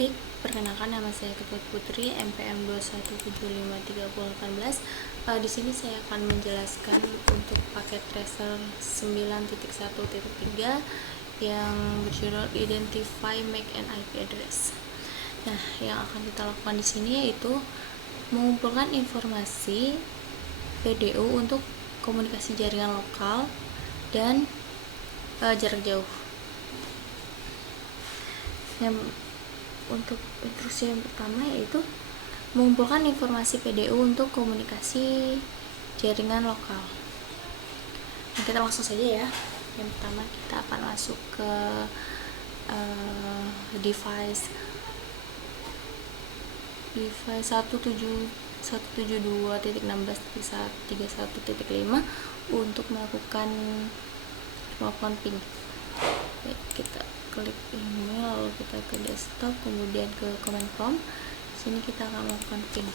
Oke, perkenalkan nama saya Ketut Putri, MPM 2175318. Di sini saya akan menjelaskan untuk paket tracer 9.1.3 yang berjudul Identify, Make and IP Address. Nah, yang akan kita lakukan di sini yaitu mengumpulkan informasi PDU untuk komunikasi jaringan lokal dan jarak jauh. Untuk instruksi yang pertama yaitu mengumpulkan informasi PDU untuk komunikasi jaringan lokal. Nah, kita langsung saja ya. Yang pertama kita akan masuk ke device 172.16.31.5 untuk melakukan ping. Kita klik email, lalu kita ke desktop, kemudian ke command prompt. Sini kita akan melakukan ping.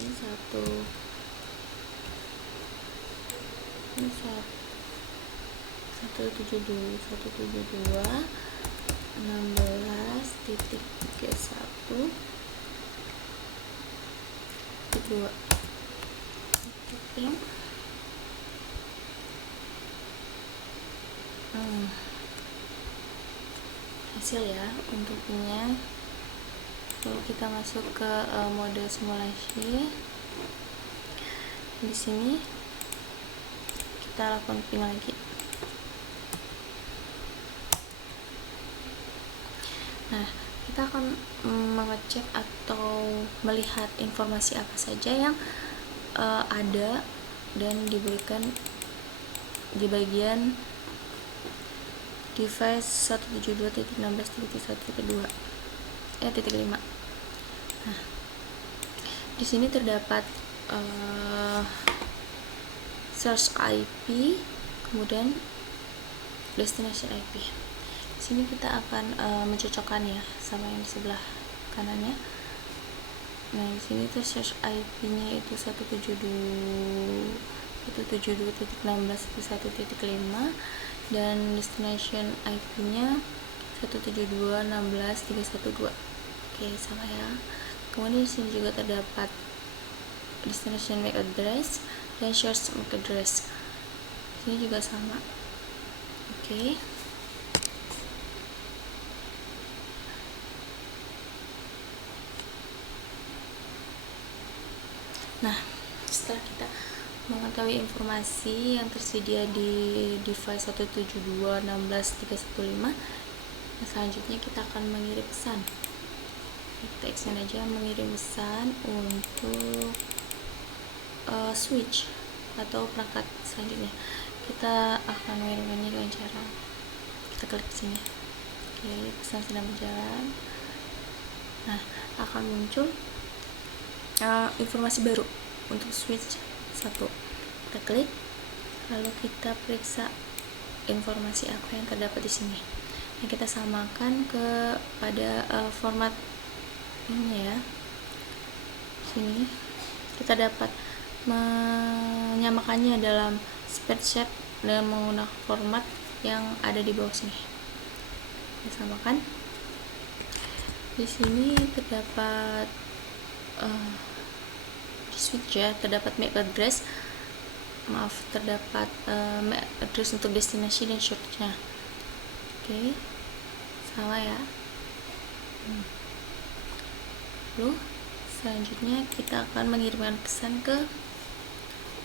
Ini 172.16.31.2 ping. Hasil ya untuk pingnya. Lalu kita masuk ke mode simulasi. Di sini kita lakukan ping lagi. Nah, kita akan mengecek atau melihat informasi apa saja yang ada dan diberikan di bagian device 172.16.1.5. Nah, di sini terdapat source IP, kemudian destination IP. Di sini kita akan mencocokkan ya sama yang di sebelah kanannya. Nah, di sini tuh source IP-nya itu 172.16.1.5 dan destination IP-nya 172.16.312. Oke, sama ya. Kemudian di sini juga terdapat destination MAC address dan source MAC address. Ini juga sama. Oke. Nah, setelah kita mengetahui informasi yang tersedia di device 172.16.315, selanjutnya kita akan mengirim pesan. Kita extend aja mengirim pesan untuk switch atau perangkat selanjutnya. Kita akan mengirimkannya dengan cara kita klik sini. Oke, pesan sedang berjalan. Nah, akan muncul informasi baru untuk switch 1. Kita klik, lalu kita periksa informasi apa yang terdapat di sini. Nah, kita samakan kepada format ini ya. Sini kita dapat menyamakannya dalam spreadsheet dengan menggunakan format yang ada di bawah sini. Kita samakan. Di sini terdapat di switch ya, terdapat MAC address. Terdapat MAC address untuk destinasi dan source-nya. Oke, sama ya. Lalu selanjutnya kita akan mengirimkan pesan ke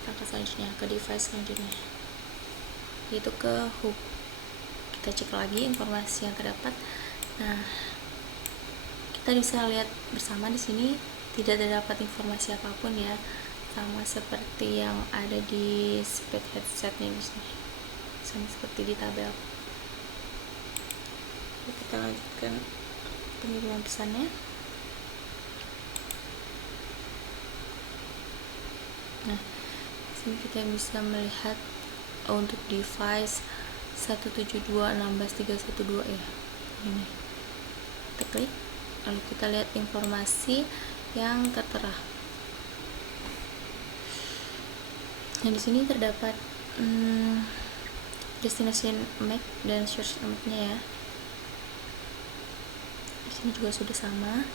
perangkat selanjutnya, ke device selanjutnya, yaitu ke hub. Kita cek lagi informasi yang terdapat. Nah, kita bisa lihat bersama di sini tidak terdapat informasi apapun ya, sama seperti yang ada di spec headsetnya di sini, sama seperti di tabel. Kita lanjutkan pengiriman pesannya. Nah, sini kita bisa melihat untuk device 172.16.312 ya. Ini. Kita klik, lalu kita lihat informasi yang tertera. Nah, di sini terdapat destination MAC dan source MAC-nya ya. Di Sini juga sudah sama.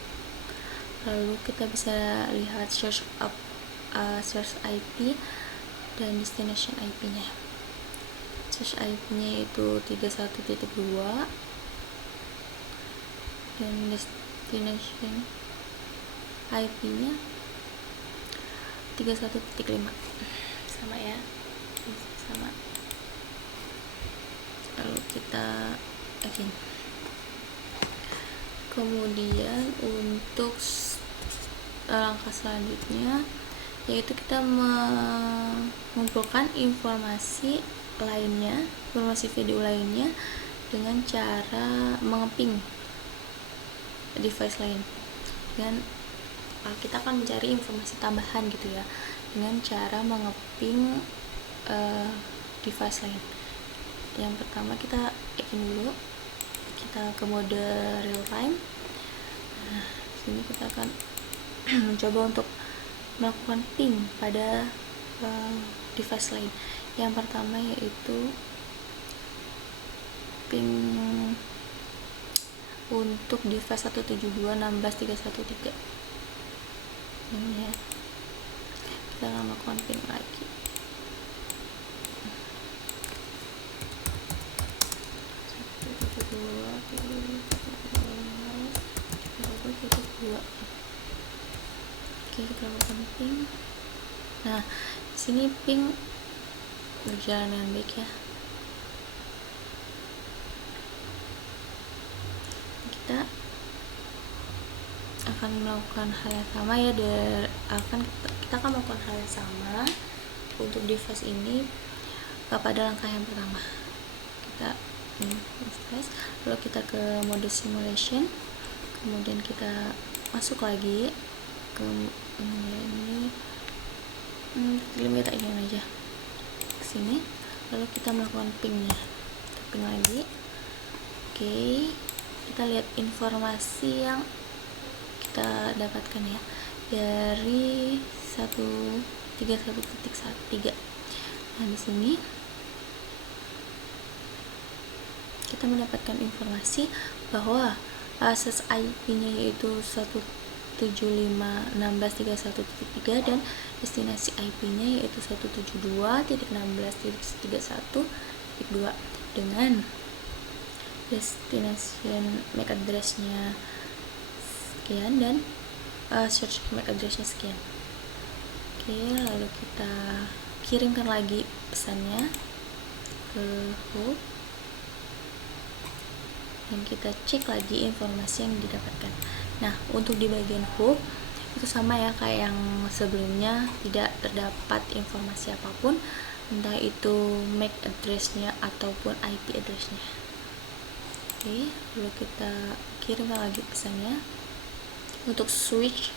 Lalu kita bisa lihat source IP dan destination IP-nya. Source IP-nya itu 31.2 dan destination IP-nya 31.5. Sama ya, sama. Lalu kita login. Kemudian untuk langkah selanjutnya yaitu kita mengumpulkan informasi lainnya, informasi video lainnya dengan cara mengeping device lain. Dan kita akan mencari informasi tambahan gitu ya dengan cara mengeping device lain. Yang pertama kita login dulu, kita ke mode real time. Nah, sini kita akan mencoba untuk melakukan ping pada device lain. Yang pertama yaitu ping untuk device 172.16.313 ini ya. Kita akan melakukan ping lagi. Oke, kita lakukan ping. Nah, di sini ping berjalan dengan baik ya. Kita akan melakukan hal yang sama ya, kita akan melakukan hal yang sama untuk device ini pada langkah yang pertama. Kita lalu kita ke mode simulation, kemudian kita masuk lagi ke ini limit aja ke sini, lalu kita melakukan pingnya, kita ping lagi. Oke, kita lihat informasi yang kita dapatkan ya dari 131.13. Nah, di sini kita mendapatkan informasi bahwa akses IP-nya yaitu 175.16.31.3 dan destinasi IP-nya yaitu 172.16.31.2 dengan destination MAC address-nya sekian dan search MAC address-nya sekian. Oke, lalu kita kirimkan lagi pesannya ke hub dan kita cek lagi informasi yang didapatkan. Nah, untuk di bagian hub itu sama ya kayak yang sebelumnya, tidak terdapat informasi apapun, entah itu MAC address-nya ataupun IP address-nya. Oke, lalu kita kirimkan lagi pesannya untuk switch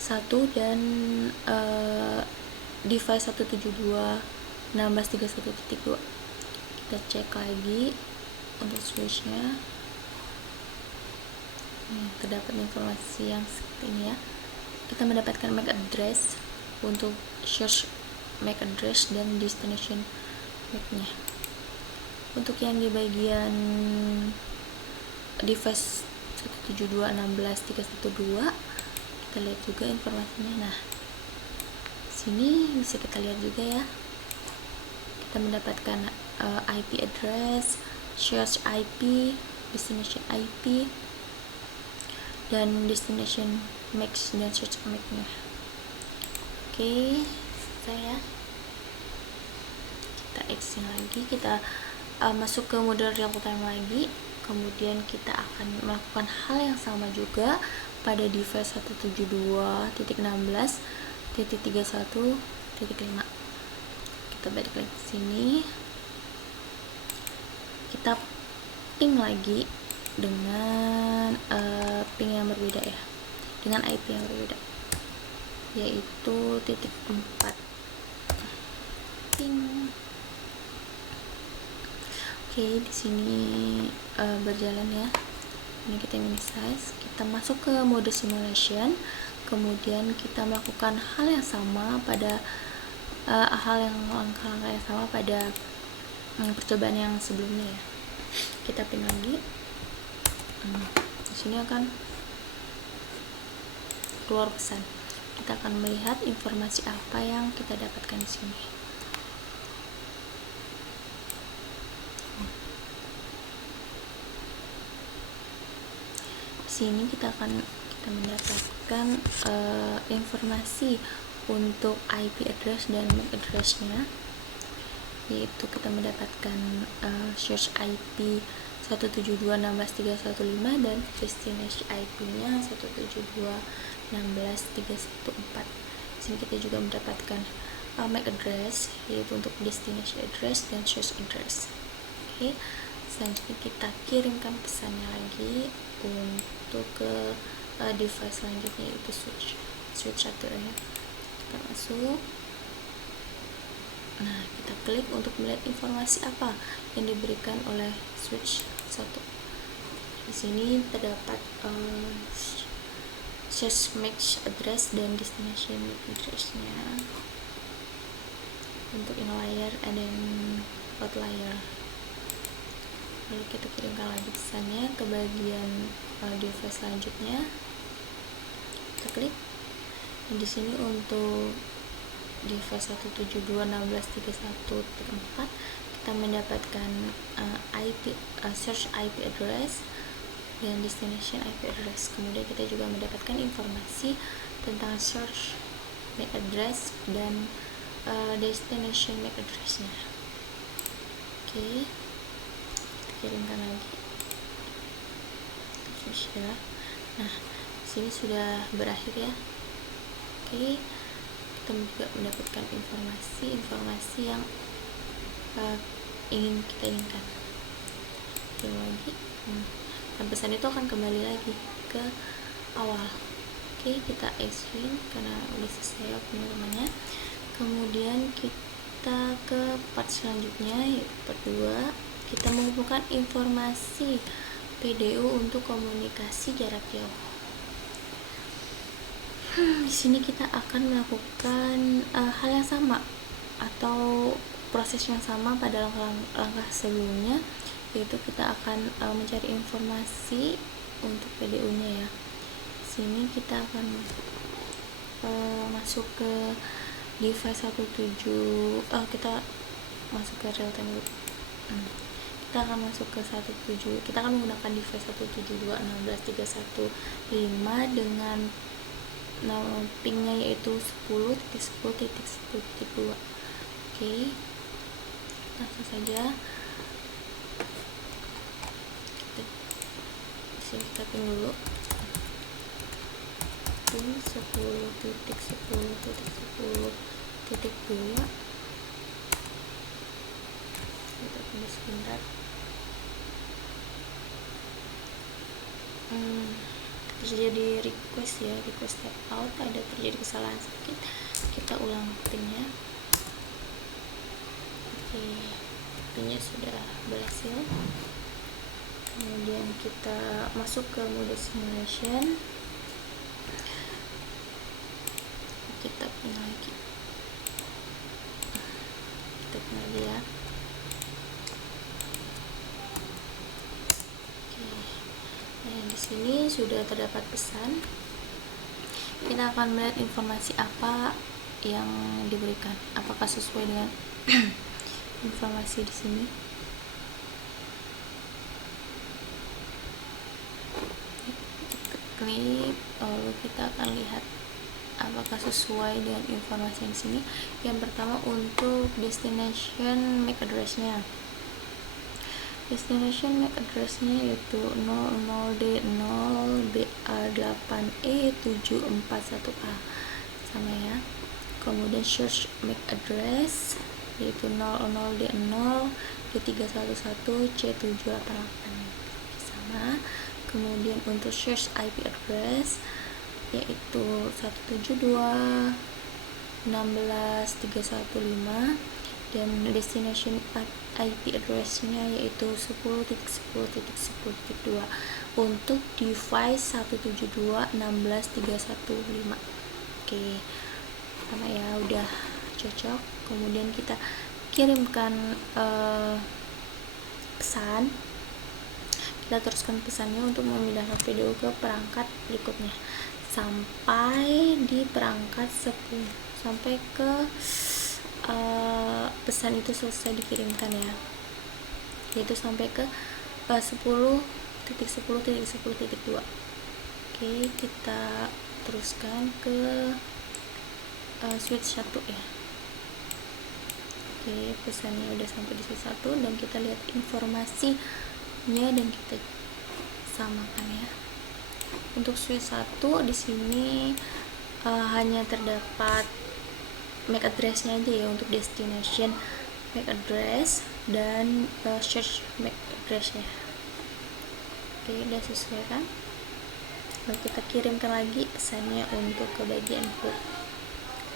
1 dan device 172.16.31.2. Kita cek lagi untuk switch-nya. Terdapat informasi yang seperti ini ya. Kita mendapatkan MAC address untuk source MAC address dan destination MAC-nya. Untuk yang di bagian device 172.16.312 kita lihat juga informasinya. Nah, sini bisa kita lihat juga ya, kita mendapatkan IP address, source IP, destination IP, dan destination MAC dan search MAC-nya. Oke, selesai ya. Kita exit lagi, kita masuk ke mode real time lagi. Kemudian kita akan melakukan hal yang sama juga pada device 172.16.31.5. Kita balik lagi ke sini, kita ping lagi dengan ping yang berbeda ya, dengan IP yang berbeda, yaitu .4 ping. Oke, di sini berjalan ya. Ini kita minimize, kita masuk ke mode simulation, kemudian kita melakukan hal yang sama pada langkah-langkah yang sama pada percobaan yang sebelumnya ya. Kita pin lagi, sini akan keluar pesan. Kita akan melihat informasi apa yang kita dapatkan di sini. Di sini kita mendapatkan informasi untuk IP address dan MAC address-nya, yaitu kita mendapatkan source IP 172.16.315 dan destination IP-nya 172.16.314. Di sini kita juga mendapatkan MAC address, yaitu untuk destination address dan source address. Oke, selanjutnya kita kirimkan pesannya lagi untuk ke device selanjutnya, yaitu switch 1 ya. Kita masuk. Nah, kita klik untuk melihat informasi apa yang diberikan oleh switch 1. Di sini terdapat source MAC address dan destination MAC address-nya untuk inlier dan outlier. Lalu kita kirimkan lagi pesannya ke bagian device selanjutnya. Kita klik. Dan di sini untuk device 172.16.314 kita mendapatkan source IP address dan destination IP address. Kemudian kita juga mendapatkan informasi tentang source MAC address dan destination MAC address-nya. Oke, kita kirimkan lagi. Sudah. Nah, sini sudah berakhir ya. Oke, kita juga mendapatkan informasi yang ingin kita inginkan. Kirim lagi. Dan pesan itu akan kembali lagi ke awal. Oke, kita exit karena udah selesai pengirimannya. Kemudian kita ke part selanjutnya, yaitu part 2. Kita mengumpulkan informasi PDU untuk komunikasi jarak jauh. Di sini kita akan melakukan hal yang sama atau proses yang sama pada langkah sebelumnya, yaitu kita akan mencari informasi untuk PDU-nya ya. Di sini kita akan masuk ke device 17. Kita masuk ke real time dulu. Kita akan masuk ke 17. Kita akan menggunakan device 172.16.315 dengan pingnya yaitu 10.10.10.2. Oke, langsung saja. Disini kita ping dulu ping 10.10.10.2. Kita tunggu sebentar. Terjadi request step out, ada terjadi kesalahan sedikit. Kita ulang pingnya. Oke, pingnya sudah berhasil. Kemudian kita masuk ke mode simulation. Kita ping lagi. Kita ping lagi ya. Di sini sudah terdapat pesan. Kita akan melihat informasi apa yang diberikan. Apakah sesuai dengan informasi di sini? Kita klik, lalu kita akan lihat apakah sesuai dengan informasi di sini. Yang pertama untuk destination MAC address-nya. Destination MAC address-nya yaitu 00D0BA8E741A sama ya. Kemudian source MAC address yaitu 00D0D311C788 sama. Kemudian untuk source IP address yaitu 172.16.315 dan destination IP address-nya yaitu 10.10.10.2 untuk device 172.16.315. Oke, sama ya, udah cocok. Kemudian kita kirimkan pesan. kita teruskan pesannya untuk memindahkan video ke perangkat berikutnya sampai di perangkat 10, sampai ke pesan itu selesai dikirimkan ya, yaitu sampai ke 10.10.10.2. Oke, kita teruskan ke switch 1 ya. Oke, pesannya udah sampai di switch 1 dan kita lihat informasinya dan kita samakan ya. Untuk switch 1 di sini hanya terdapat MAC address-nya aja ya, untuk destination MAC address dan search MAC address-nya. Oke, udah sesuai kan? Lalu kita kirimkan lagi pesannya untuk ke bagian hook.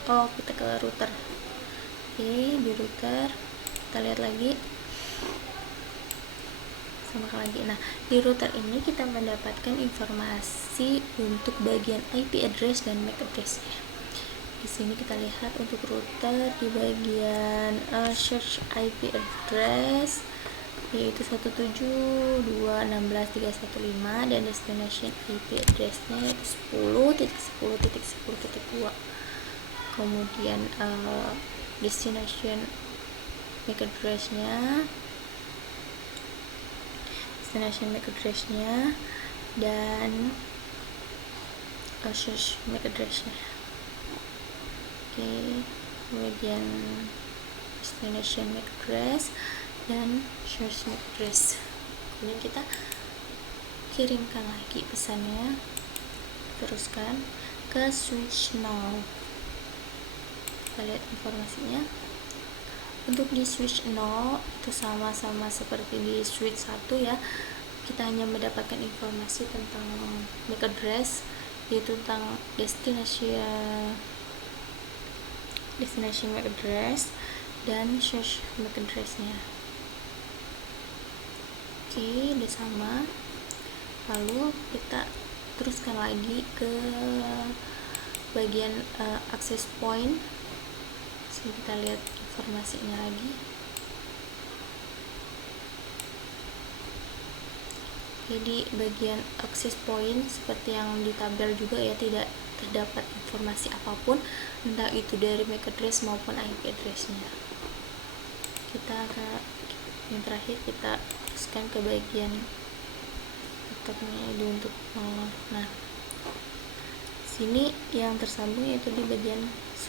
Kita ke router. Oke, di router kita lihat lagi, samakan lagi. Nah, di router ini kita mendapatkan informasi untuk bagian IP address dan MAC address-nya. Di sini kita lihat untuk router di bagian search IP address yaitu 172.16.315 dan destination IP address-nya yaitu 10.10.10.2. Kemudian destination MAC address-nya dan search MAC address-nya. Oke, kemudian destination MAC address dan search MAC address. Kemudian kita kirimkan lagi pesannya, teruskan ke switch 0. Kita lihat informasinya. Untuk di switch 0 itu sama-sama seperti di switch 1 ya. Kita hanya mendapatkan informasi tentang MAC address, yaitu tentang destination MAC address dan search MAC address-nya. Oke, udah sama. Lalu kita teruskan lagi ke bagian access point. Sini kita lihat informasinya lagi. Jadi bagian access point seperti yang di tabel juga ya, tidak terdapat informasi apapun entah itu dari MAC address maupun IP address-nya. Yang terakhir kita teruskan ke bagian laptopnya ini untuk nah, sini yang tersambung yaitu di bagian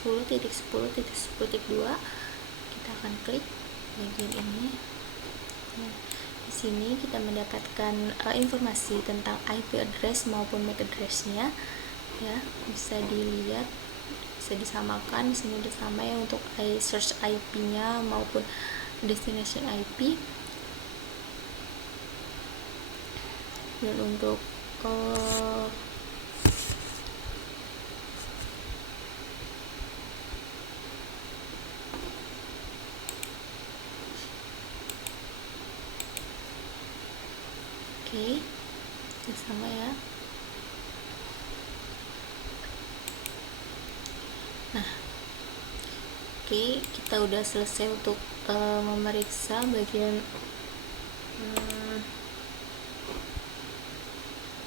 10.10.10.2. Kita akan klik bagian ini. Nah, di sini kita mendapatkan informasi tentang IP address maupun MAC address-nya ya, bisa dilihat, bisa disamakan. Di sini udah sama ya untuk search IP-nya maupun destination IP. Dan untuk oke, sama ya. Nah, oke, kita udah selesai untuk memeriksa bagian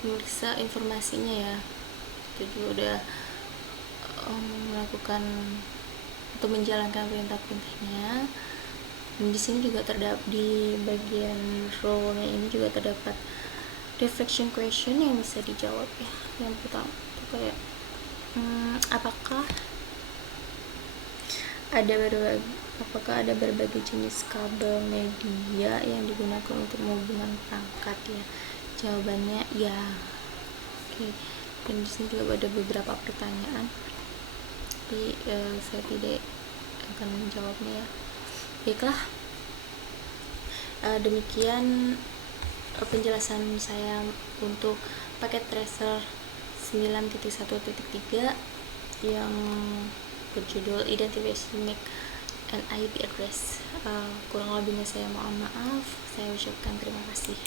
memeriksa informasinya ya. Kita juga udah melakukan atau menjalankan perintah-perintahnya. Dan di sini juga terdapat di bagian row-nya ini juga terdapat reflection question yang bisa dijawab ya. Yang pertama itu kayak apakah ada berbagai jenis kabel media yang digunakan untuk menghubungkan perangkat ya. Jawabannya ya. Oke. Dan di sini juga ada beberapa pertanyaan, tapi saya tidak akan menjawabnya ya. Baiklah, demikian penjelasan saya untuk paket tracer 9.1.3 yang berjudul Identification MAC and IP Address. Kurang lebihnya saya mohon maaf. Saya ucapkan terima kasih.